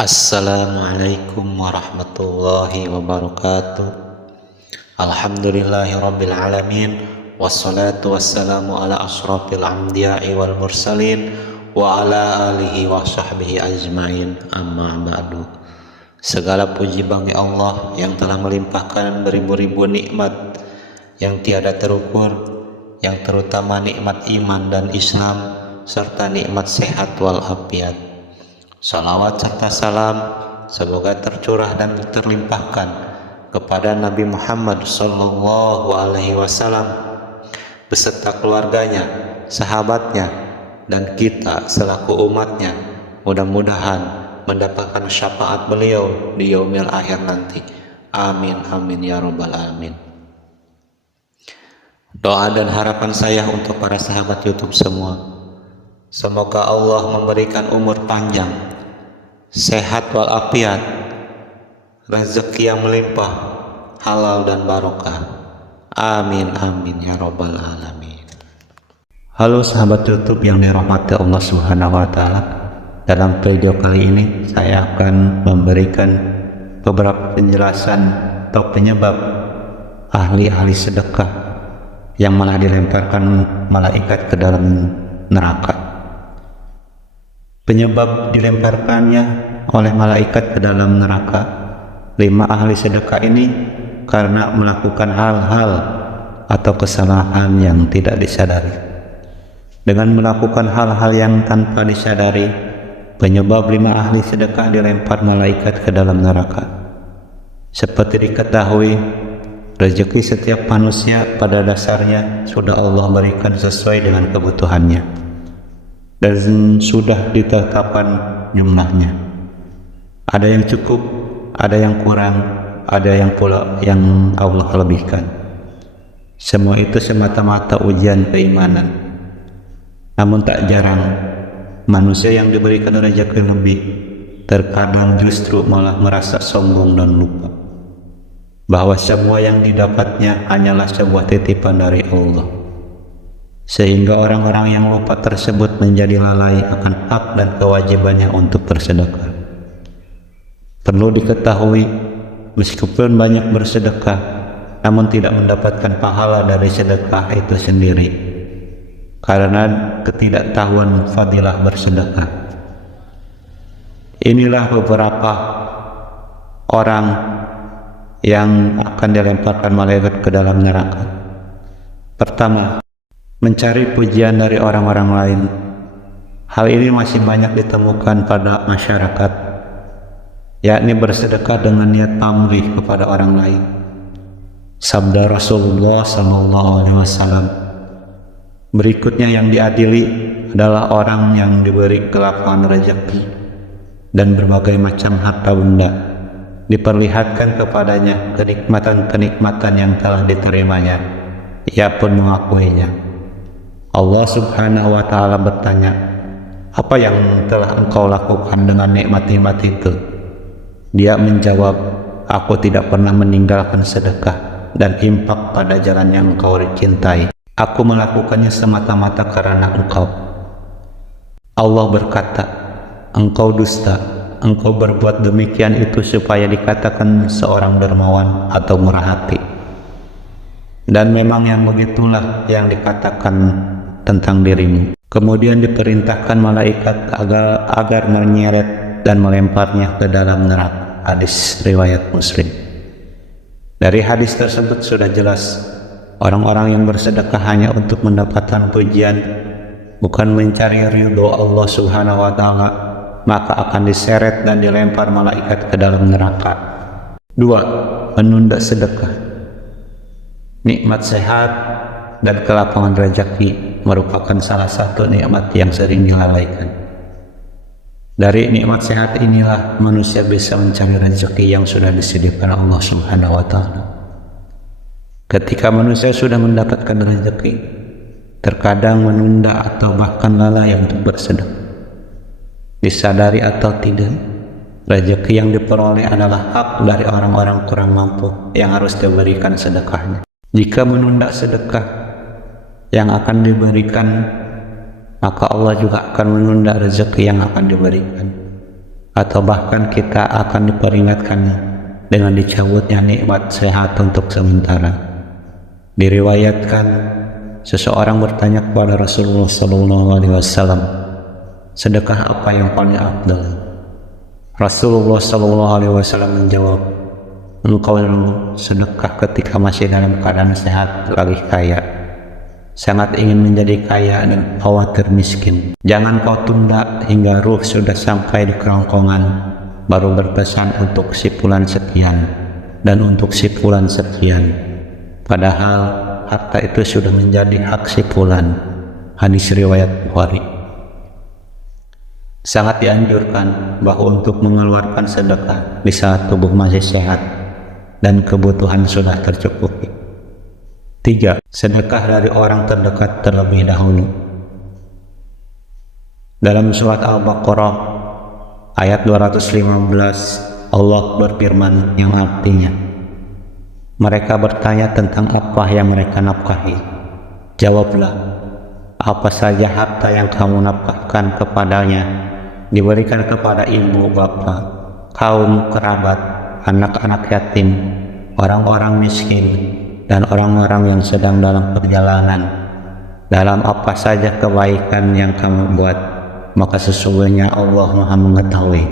Assalamualaikum warahmatullahi wabarakatuh. Alhamdulillahi rabbil alamin. Wassalatu wassalamu ala ashrafil anbiya'i wal mursalin wa ala alihi wa sahbihi ajmain, amma ba'du. Segala puji bagi Allah yang telah melimpahkan beribu-ribu nikmat yang tiada terukur, yang terutama nikmat iman dan Islam serta nikmat sehat wal afiat. Salawat serta salam semoga tercurah dan terlimpahkan kepada Nabi Muhammad sallallahu alaihi wasallam beserta keluarganya, sahabatnya, dan kita selaku umatnya. Mudah-mudahan mendapatkan syafaat beliau di yaumil akhir nanti. Amin amin ya rabbal alamin. Doa dan harapan saya untuk para sahabat YouTube semua, semoga Allah memberikan umur panjang, sehat walafiat, rezeki yang melimpah, halal dan barokah. Amin amin ya rabbal alamin. Halo sahabat YouTube yang dirahmati Allah Subhanahu wa taala. Dalam video kali ini saya akan memberikan beberapa penjelasan atau penyebab ahli-ahli sedekah yang malah dilemparkan malaikat ke dalam neraka. Penyebab dilemparkannya oleh malaikat ke dalam neraka 5 ahli sedekah ini karena melakukan hal-hal atau kesalahan yang tidak disadari. Dengan melakukan hal-hal yang tanpa disadari, penyebab 5 ahli sedekah dilempar malaikat ke dalam neraka. Seperti diketahui, rezeki setiap manusia pada dasarnya sudah Allah berikan sesuai dengan kebutuhannya dan sudah ditetapkan jumlahnya. Ada yang cukup, ada yang kurang, ada yang pula yang Allah lebihkan. Semua itu semata-mata ujian keimanan. Namun tak jarang manusia yang diberikan rezeki lebih terkadang justru malah merasa sombong dan lupa bahwa semua yang didapatnya hanyalah sebuah titipan dari Allah, sehingga orang-orang yang lupa tersebut menjadi lalai akan hak dan kewajibannya untuk bersedekah. Perlu diketahui, meskipun banyak bersedekah, namun tidak mendapatkan pahala dari sedekah itu sendiri, karena ketidaktahuan fadilah bersedekah. Inilah beberapa orang yang akan dilemparkan malaikat ke dalam neraka. Pertama, mencari pujian dari orang-orang lain. Hal ini masih banyak ditemukan pada masyarakat, yakni bersedekah dengan niat pamrih kepada orang lain. Sabda Rasulullah SAW, berikutnya yang diadili adalah orang yang diberi kelapangan rezeki dan berbagai macam harta benda, diperlihatkan kepadanya kenikmatan-kenikmatan yang telah diterimanya. Ia pun mengakuinya. Allah Subhanahu wa taala bertanya, "Apa yang telah engkau lakukan dengan nikmat-nikmat itu?" Dia menjawab, "Aku tidak pernah meninggalkan sedekah dan infak pada jalan yang engkau cintai. Aku melakukannya semata-mata karena engkau." Allah berkata, "Engkau dusta. Engkau berbuat demikian itu supaya dikatakan seorang dermawan atau murah hati. Dan memang yang begitulah yang dikatakan tentang dirimu." Kemudian diperintahkan malaikat agar menyeret dan melemparnya ke dalam neraka. Hadis riwayat Muslim. Dari hadis tersebut sudah jelas, orang-orang yang bersedekah hanya untuk mendapatkan pujian, bukan mencari ridho Allah Subhanahu wa taala, maka akan diseret dan dilempar malaikat ke dalam neraka. 2. Menunda sedekah. Nikmat sehat dan kelapangan rezeki merupakan salah satu nikmat yang sering dilalaikan. Dari nikmat sehat inilah manusia bisa mencari rezeki yang sudah disediakan Allah Subhanahu wa taala. Ketika manusia sudah mendapatkan rezeki, terkadang menunda atau bahkan lalai untuk bersedekah. Disadari atau tidak, rezeki yang diperoleh adalah hak dari orang-orang kurang mampu yang harus diberikan sedekahnya. Jika menunda sedekah yang akan diberikan, maka Allah juga akan menunda rezeki yang akan diberikan. atau bahkan kita akan diperingatkan dengan dicabutnya nikmat sehat untuk sementara. Diriwayatkan seseorang bertanya kepada Rasulullah SAW, sedekah apa yang paling afdal? Rasulullah SAW menjawab, engkau sedekah ketika masih dalam keadaan sehat lagi kaya, sangat ingin menjadi kaya dan khawatir miskin. Jangan kau tunda hingga ruh sudah sampai di kerongkongan baru berpesan untuk si fulan sekian dan untuk si fulan sekian, padahal harta itu sudah menjadi hak si fulan. Hadis riwayat Bukhari. Sangat dianjurkan bahwa untuk mengeluarkan sedekah di saat tubuh masih sehat dan kebutuhan sudah tercukupi. 3. Sedekah dari orang terdekat terlebih dahulu. Dalam surat Al-Baqarah ayat 215, Allah berfirman yang artinya, mereka bertanya tentang apa yang mereka nafkahi. Jawablah, apa saja harta yang kamu nafkahkan kepadanya diberikan kepada ibu bapak, kaum kerabat, anak-anak yatim, orang-orang miskin, dan orang-orang yang sedang dalam perjalanan. Dalam apa saja kebaikan yang kamu buat, maka sesungguhnya Allah Maha mengetahui.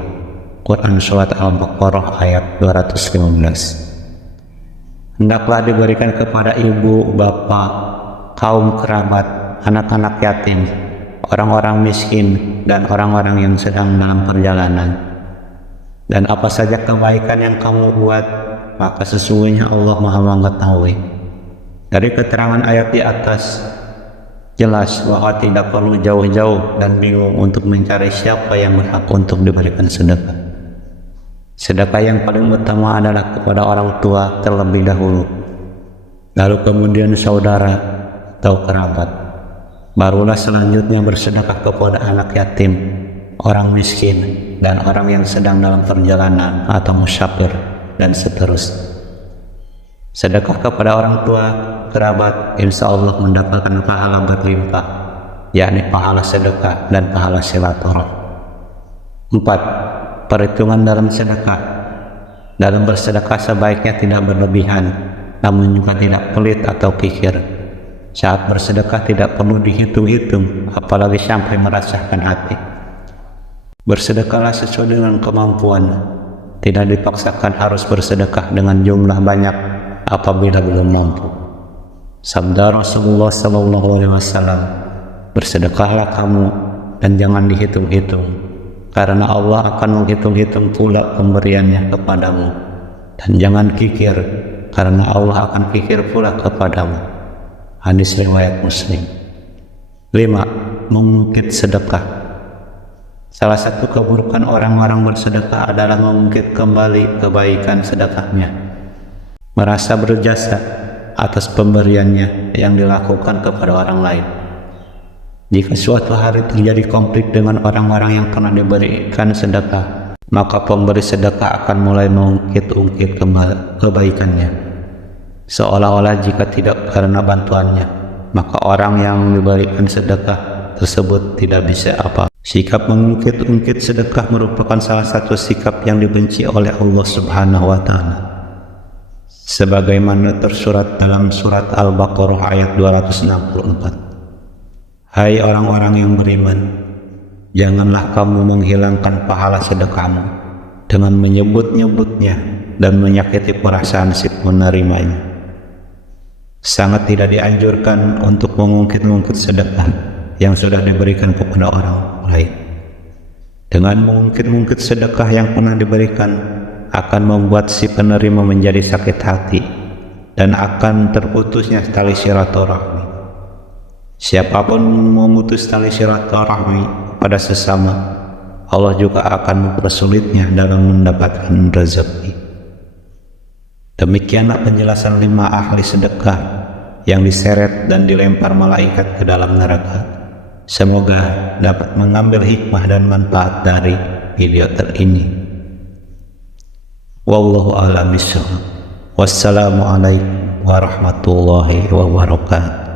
Quran Surat Al-Baqarah ayat 215. Hendaklah diberikan kepada ibu, bapak, kaum kerabat, anak-anak yatim, orang-orang miskin, dan orang-orang yang sedang dalam perjalanan. Dan apa saja kebaikan yang kamu buat, maka sesungguhnya Allah Maha mengetahui. Dari keterangan ayat di atas, jelas bahwa tidak perlu jauh-jauh dan bingung untuk mencari siapa yang berhak untuk diberikan sedekah. Sedekah yang paling utama adalah kepada orang tua terlebih dahulu, lalu kemudian saudara atau kerabat, barulah selanjutnya bersedekah kepada anak yatim, orang miskin, dan orang yang sedang dalam perjalanan atau musafir, dan seterusnya. Sedekah kepada orang tua, kerabat, insya Allah mendapatkan pahala berlimpah, yakni pahala sedekah dan pahala silaturahmi. 4. Perhitungan dalam sedekah. Dalam bersedekah sebaiknya tidak berlebihan, namun juga tidak pelit atau kikir. Saat bersedekah tidak perlu dihitung-hitung, apalagi sampai merasakan hati. Bersedekahlah sesuai dengan kemampuan, tidak dipaksakan harus bersedekah dengan jumlah banyak apabila belum mampu. Sabda Rasulullah SAW, bersedekahlah kamu dan jangan dihitung-hitung, karena Allah akan menghitung-hitung pula pemberiannya kepadamu. Dan jangan kikir, karena Allah akan kikir pula kepadamu. Hadis riwayat Muslim. 5. Mengungkit sedekah. Salah satu keburukan orang-orang bersedekah adalah mengungkit kembali kebaikan sedekahnya, merasa berjasa atas pemberiannya yang dilakukan kepada orang lain. Jika suatu hari terjadi konflik dengan orang-orang yang pernah diberikan sedekah, maka pemberi sedekah akan mulai mengungkit-ungkit kembali kebaikannya, seolah-olah jika tidak karena bantuannya, maka orang yang diberikan sedekah tersebut tidak bisa apa. Sikap mengungkit-ungkit sedekah merupakan salah satu sikap yang dibenci oleh Allah Subhanahu wa Ta'ala, sebagaimana tersurat dalam surat Al-Baqarah ayat 264. Hai orang-orang yang beriman, janganlah kamu menghilangkan pahala sedekahmu dengan menyebut-nyebutnya dan menyakiti perasaan si penerimanya. Sangat tidak dianjurkan untuk mengungkit-ungkit sedekah yang sudah diberikan kepada orang lain. Dengan mengungkit-ungkit sedekah yang pernah diberikan akan membuat si penerima menjadi sakit hati dan akan terputusnya tali silaturahmi. Siapapun memutus tali silaturahmi pada sesama, Allah juga akan mempersulitnya dalam mendapatkan rezeki. Demikianlah penjelasan 5 ahli sedekah yang diseret dan dilempar malaikat ke dalam neraka. Semoga dapat mengambil hikmah dan manfaat dari video ini. Wallahu a'lam bishawab. Wassalamualaikum warahmatullahi wabarakatuh.